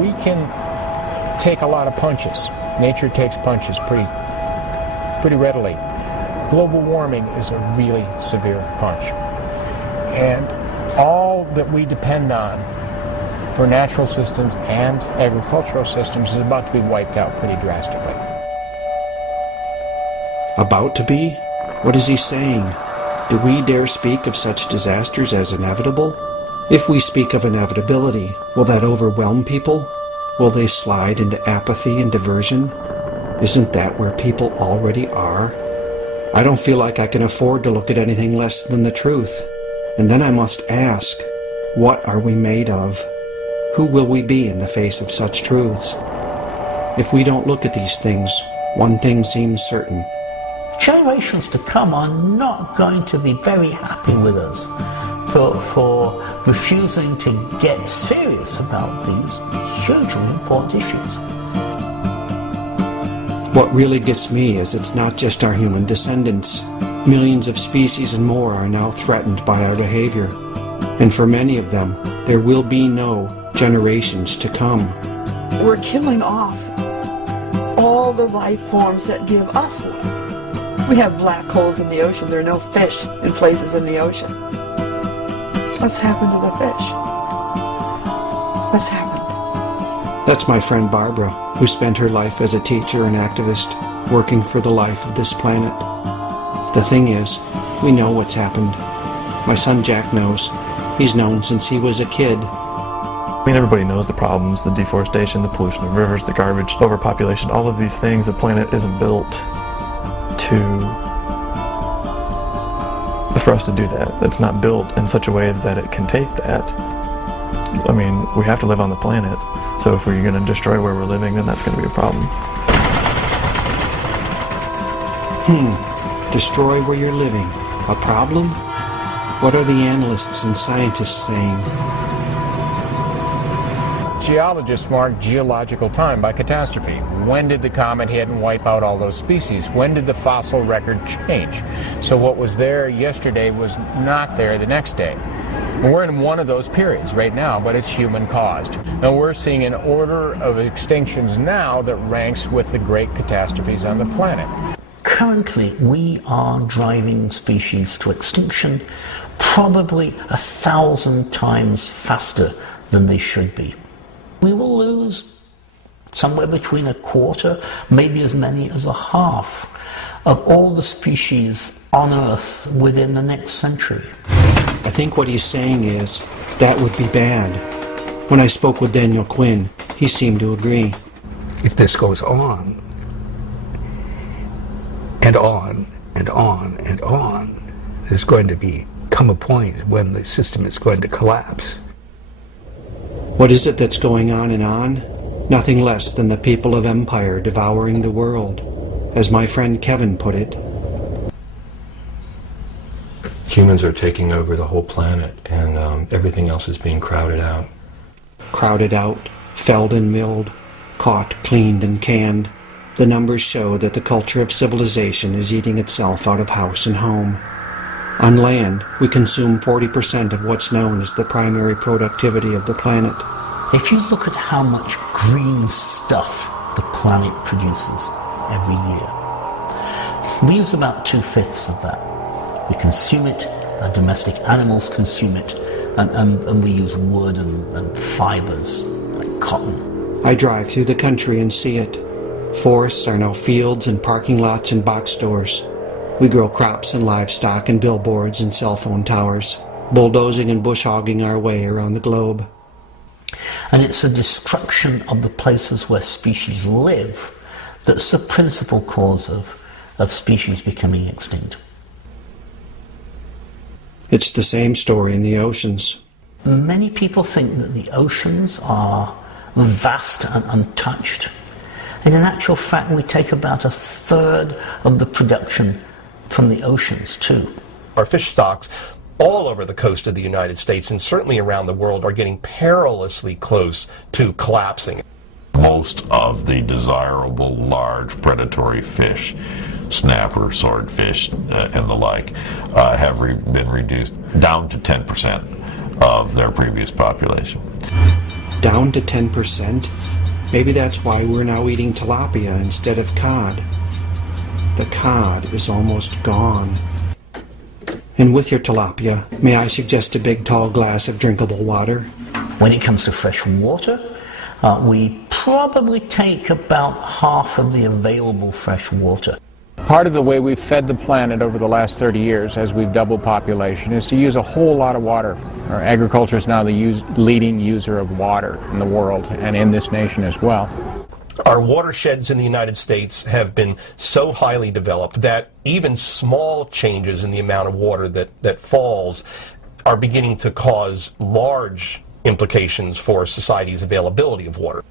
We can take a lot of punches. Nature takes punches pretty readily. Global warming is a really severe punch. And all that we depend on for natural systems and agricultural systems is about to be wiped out pretty drastically. About to be? What is he saying? Do we dare speak of such disasters as inevitable? If we speak of inevitability, will that overwhelm people? Will they slide into apathy and diversion? Isn't that where people already are? I don't feel like I can afford to look at anything less than the truth. And then I must ask, what are we made of? Who will we be in the face of such truths? If we don't look at these things, one thing seems certain. Generations to come are not going to be very happy with us for refusing to get serious about these hugely important issues. What really gets me is it's not just our human descendants. Millions of species and more are now threatened by our behavior. And for many of them, there will be no generations to come. We're killing off all the life forms that give us life. We have black holes in the ocean. There are no fish in places in the ocean. What's happened to the fish? What's happened? That's my friend Barbara, who spent her life as a teacher and activist, working for the life of this planet. The thing is, we know what's happened. My son Jack knows. He's known since he was a kid. I mean, everybody knows the problems, the deforestation, the pollution of rivers, the garbage, overpopulation, all of these things. The planet isn't built for us to do that. It's not built in such a way that it can take that. I mean, we have to live on the planet. So if we're going to destroy where we're living, then that's going to be a problem. Destroy where you're living. A problem? What are the analysts and scientists saying? Geologists mark geological time by catastrophe. When did the comet hit and wipe out all those species? When did the fossil record change? So what was there yesterday was not there the next day. We're in one of those periods right now, but it's human-caused. And we're seeing an order of extinctions now that ranks with the great catastrophes on the planet. Currently, we are driving species to extinction probably 1,000 times faster than they should be. We will lose somewhere between a quarter, maybe as many as a half, of all the species on Earth within the next century. I think what he's saying is, that would be bad. When I spoke with Daniel Quinn, he seemed to agree. If this goes on, and on, and on, and on, there's going to come a point when the system is going to collapse. What is it that's going on and on? Nothing less than the people of empire devouring the world. As my friend Kevin put it, humans are taking over the whole planet, and everything else is being crowded out. Crowded out, felled and milled, caught, cleaned, and canned. The numbers show that the culture of civilization is eating itself out of house and home. On land, we consume 40% of what's known as the primary productivity of the planet. If you look at how much green stuff the planet produces every year, we use about 2/5 of that. We consume it, our domestic animals consume it, and we use wood and fibers like cotton. I drive through the country and see it. Forests are now fields and parking lots and box stores. We grow crops and livestock and billboards and cell phone towers, bulldozing and bush hogging our way around the globe. And it's a destruction of the places where species live that's the principal cause of species becoming extinct. It's the same story in the oceans. Many people think that the oceans are vast and untouched. And in actual fact, we take about 1/3 of the production from the oceans too. Our fish stocks all over the coast of the United States and certainly around the world are getting perilously close to collapsing. Most of the desirable large predatory fish, snapper, swordfish, and the like, have been reduced down to 10% of their previous population. Down to 10%? Maybe that's why we're now eating tilapia instead of cod. The cod is almost gone. And with your tilapia, may I suggest a big tall glass of drinkable water? When it comes to fresh water, we probably take about half of the available fresh water. Part of the way we've fed the planet over the last 30 years, as we've doubled population, is to use a whole lot of water. Our agriculture is now the leading user of water in the world, and in this nation as well. Our watersheds in the United States have been so highly developed that even small changes in the amount of water that falls are beginning to cause large implications for society's availability of water.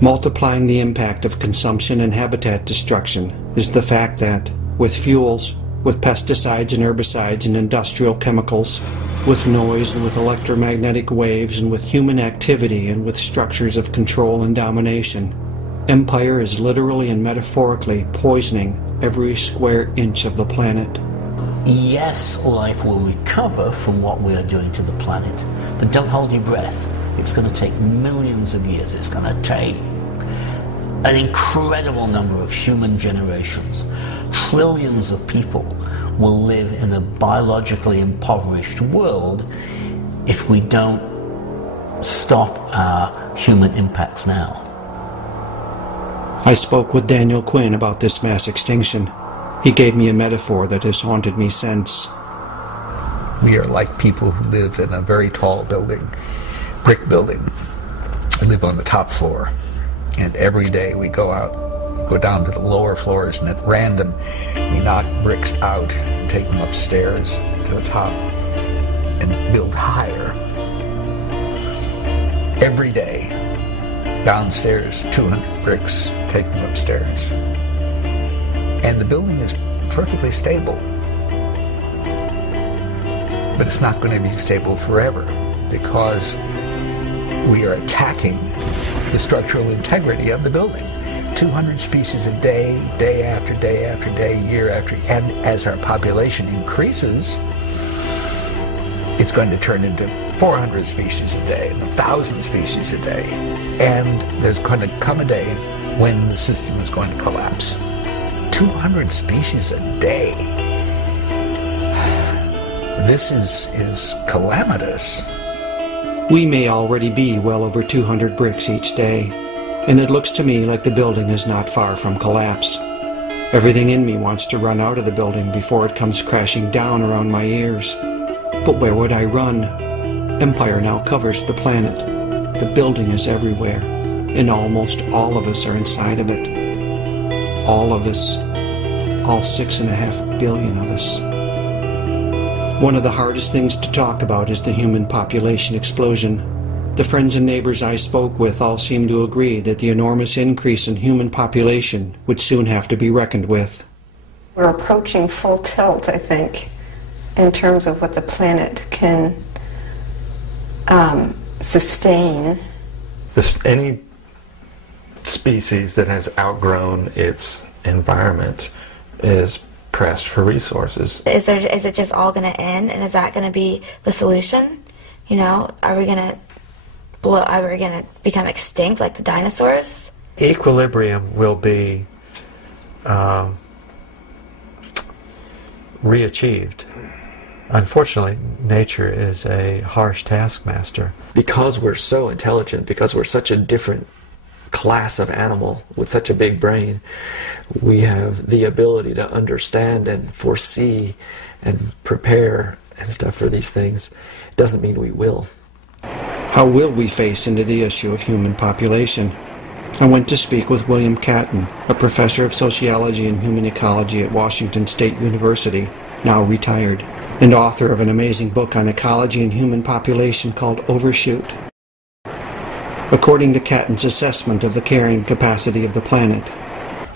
Multiplying the impact of consumption and habitat destruction is the fact that, with fuels, with pesticides and herbicides and industrial chemicals, with noise and with electromagnetic waves and with human activity and with structures of control and domination, empire is literally and metaphorically poisoning every square inch of the planet. Yes, life will recover from what we are doing to the planet, but don't hold your breath. It's going to take millions of years. It's going to take an incredible number of human generations. Trillions of people will live in a biologically impoverished world if we don't stop our human impacts now. I spoke with Daniel Quinn about this mass extinction. He gave me a metaphor that has haunted me since. We are like people who live in a very tall building, brick building. We live on the top floor, and every day we go down to the lower floors, and at random we knock bricks out and take them upstairs to the top and build higher. Every day, downstairs, 200 bricks, take them upstairs. And the building is perfectly stable. But it's not going to be stable forever, because we are attacking the structural integrity of the building. 200 species a day, day after day after day, year after, and as our population increases, it's going to turn into 400 species a day, and 1,000 species a day. And there's going to come a day when the system is going to collapse. 200 species a day. This is calamitous. We may already be well over 200 bricks each day, and it looks to me like the building is not far from collapse. Everything in me wants to run out of the building before it comes crashing down around my ears. But where would I run? Empire now covers the planet. The building is everywhere, and almost all of us are inside of it. All of us. All 6.5 billion of us. One of the hardest things to talk about is the human population explosion. The friends and neighbors I spoke with all seem to agree that the enormous increase in human population would soon have to be reckoned with. We're approaching full tilt, I think, in terms of what the planet can sustain. Any species that has outgrown its environment is pressed for resources. Is it just all going to end, and is that going to be the solution? You know, are we going to become extinct like the dinosaurs? Equilibrium will be re-achieved. Unfortunately, nature is a harsh taskmaster. Because we're so intelligent, because we're such a different class of animal with such a big brain, we have the ability to understand and foresee and prepare and stuff for these things. It doesn't mean we will. How will we face into the issue of human population? I went to speak with William Catton, a professor of sociology and human ecology at Washington State University, now retired, and author of an amazing book on ecology and human population called Overshoot. According to Catton's assessment of the carrying capacity of the planet,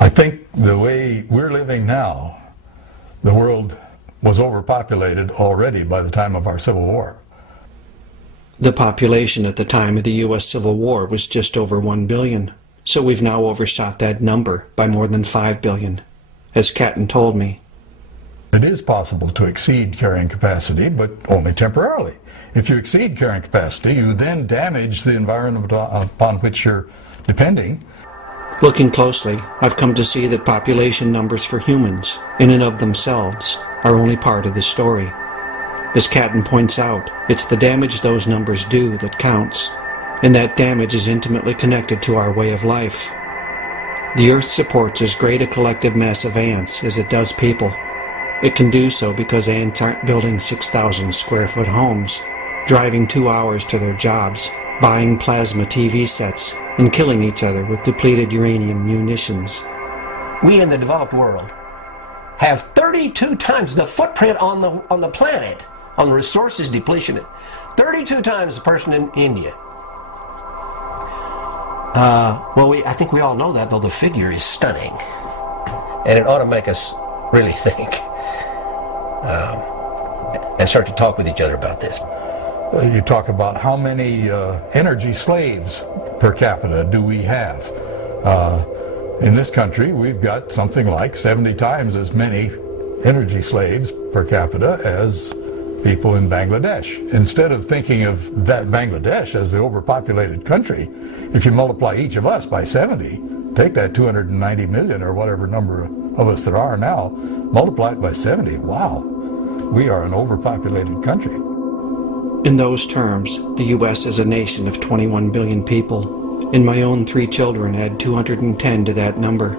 I think the way we're living now, the world was overpopulated already by the time of our Civil War. The population at the time of the U.S. Civil War was just over 1 billion, so we've now overshot that number by more than 5 billion, as Catton told me. It is possible to exceed carrying capacity, but only temporarily. If you exceed carrying capacity, you then damage the environment upon which you're depending. Looking closely, I've come to see that population numbers for humans, in and of themselves, are only part of the story. As Catton points out, it's the damage those numbers do that counts, and that damage is intimately connected to our way of life. The Earth supports as great a collective mass of ants as it does people. It can do so because ants aren't building 6,000 square foot homes, driving 2 hours to their jobs, buying plasma TV sets, and killing each other with depleted uranium munitions. We in the developed world have 32 times the footprint on the planet, on the resources depletion, 32 times the person in India. I think we all know that, though the figure is stunning. And it ought to make us really think and start to talk with each other about this. You talk about how many energy slaves per capita do we have. In this country, we've got something like 70 times as many energy slaves per capita as people in Bangladesh. Instead of thinking of that Bangladesh as the overpopulated country, if you multiply each of us by 70, take that 290 million or whatever number of us there are now, multiply it by 70, wow, we are an overpopulated country. In those terms, the U.S. is a nation of 21 billion people, and my own 3 children add 210 to that number.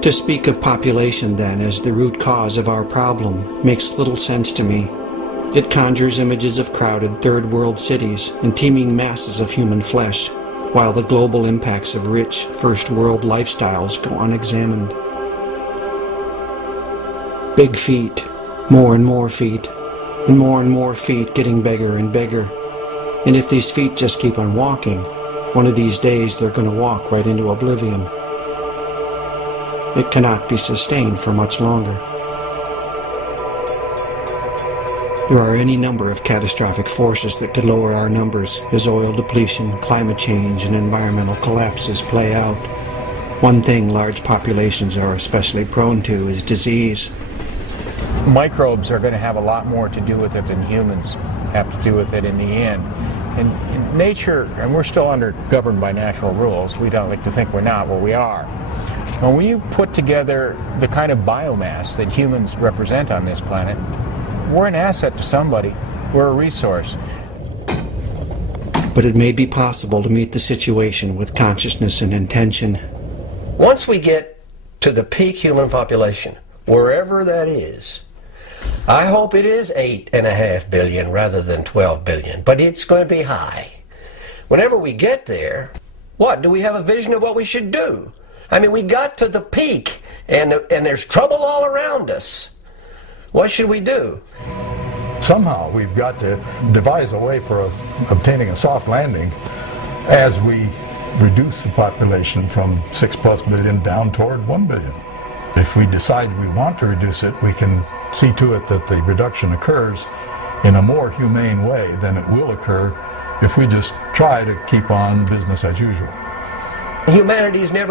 To speak of population, then, as the root cause of our problem makes little sense to me. It conjures images of crowded third-world cities and teeming masses of human flesh, while the global impacts of rich first-world lifestyles go unexamined. Big feet, more and more feet, and more feet getting bigger and bigger. And if these feet just keep on walking, one of these days they're going to walk right into oblivion. It cannot be sustained for much longer. There are any number of catastrophic forces that could lower our numbers as oil depletion, climate change, and environmental collapses play out. One thing large populations are especially prone to is disease. Microbes are going to have a lot more to do with it than humans have to do with it in the end. And nature, and we're still governed by natural rules. We don't like to think we're not, well, we are. And when you put together the kind of biomass that humans represent on this planet, we're an asset to somebody. We're a resource. But it may be possible to meet the situation with consciousness and intention. Once we get to the peak human population, wherever that is, I hope it is 8.5 billion rather than 12 billion, but it's going to be high. Whenever we get there, what? Do we have a vision of what we should do? I mean, we got to the peak, and there's trouble all around us. What should we do? Somehow we've got to devise a way for obtaining a soft landing as we reduce the population from 6+ billion down toward 1 billion. If we decide we want to reduce it, we can see to it that the reduction occurs in a more humane way than it will occur if we just try to keep on business as usual. Humanity's never